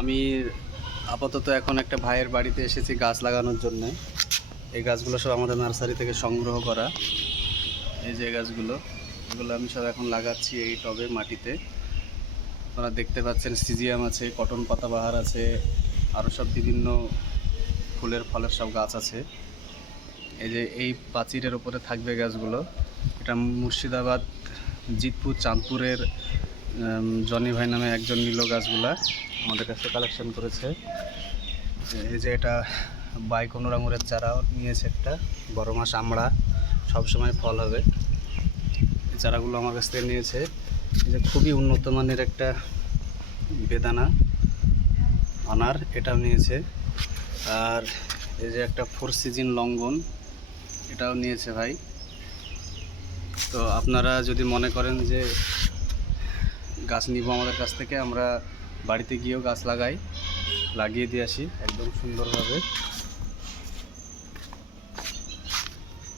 আমি আপাতত এখন একটা ভাইয়ের বাড়িতে এসেছি গাছ লাগানোর জন্য। এই গাছগুলো সব আমাদের নার্সারি থেকে সংগ্রহ করা। এই যে গাছগুলো, এগুলো আমি সব এখন লাগাচ্ছি এই টবে, মাটিতে। আপনারা দেখতে পাচ্ছেন সিজিয়াম আছে, কটন পাতাবাহার আছে আরও সব বিভিন্ন ফুলের ফলের সব গাছ আছে। এই যে এই প্রাচীরের ওপরে থাকবে গাছগুলো। এটা মুর্শিদাবাদ, জিতপুর, চাঁদপুরের জনি ভাই নামে একজন নিল গাছগুলা, আমাদের কাছে কালেকশন করেছে। এই যে এটা বাইকোনোর আঙুরের চারা নিয়েছে একটা, বড় মাস আমড়া সবসময় ফল হবে। এই চারাগুলো আমার কাছ থেকে নিয়েছে। এই যে খুবই উন্নত মানের একটা বেদানা আনার, এটাও নিয়েছে। আর এই যে একটা ফোর সিজন লঙ্ঘন এটাও নিয়েছে ভাই। তো আপনারা যদি মনে করেন যে গাছ নিব আমাদের কাছ থেকে। আমরা বাড়িতে গিয়েও গাছ লাগাই, লাগিয়ে দিয়ে আসি একদম সুন্দরভাবে।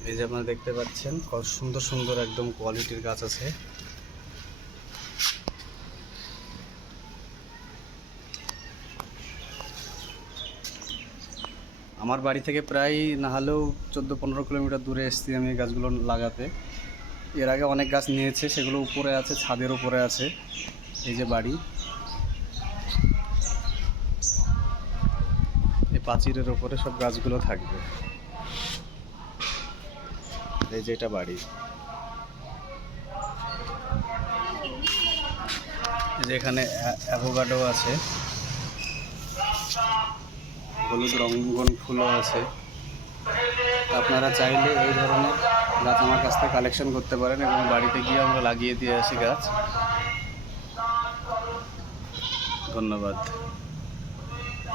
এই যে আপনারা দেখতে পাচ্ছেন, কত সুন্দর সুন্দর একদম কোয়ালিটির গাছ আছে। আমার বাড়ি থেকে প্রায় না হলেও চোদ্দ পনেরো কিলোমিটার দূরে এসেছি আমি গাছগুলো লাগাতে। এর আগে অনেক গাছ নিয়েছে, সেগুলো উপরে আছে, ছাদের উপরে আছে। এই যে বাড়ি। এই প্রাচীরের ওপরে সব গাছগুলো থাকবে। এই যে এটা বাড়ি। এই যে এখানে অ্যাভোগাডো আছে। হলুদ রঙ্গন ফুলও আছে। আপনারা চাইলে এই ধরনের গাছ আমার কাছ থেকে কালেকশন করতে পারেন এবং বাড়িতে গিয়ে আমরা লাগিয়ে দিয়ে আসি গাছ। ধন্যবাদ।